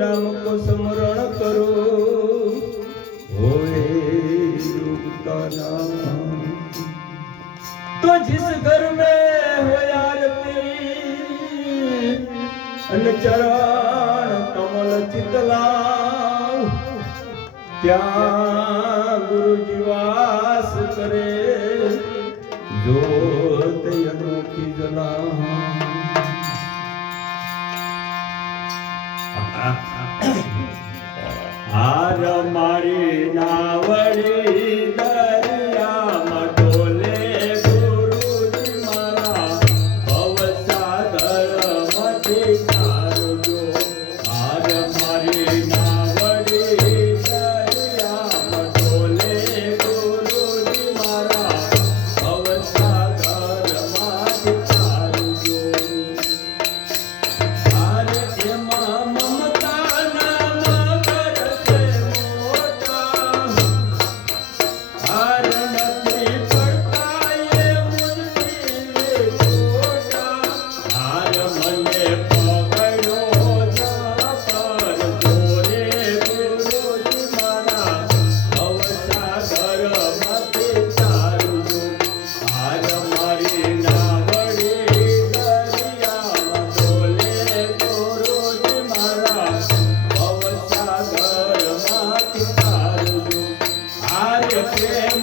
નામ કો સ્મરણ કરો तो जिस घर में हो आरती चरण कमल चितला क्या गुरु जीवास करे जोत अनोखी जला હાર મારી નાવડી Yeah.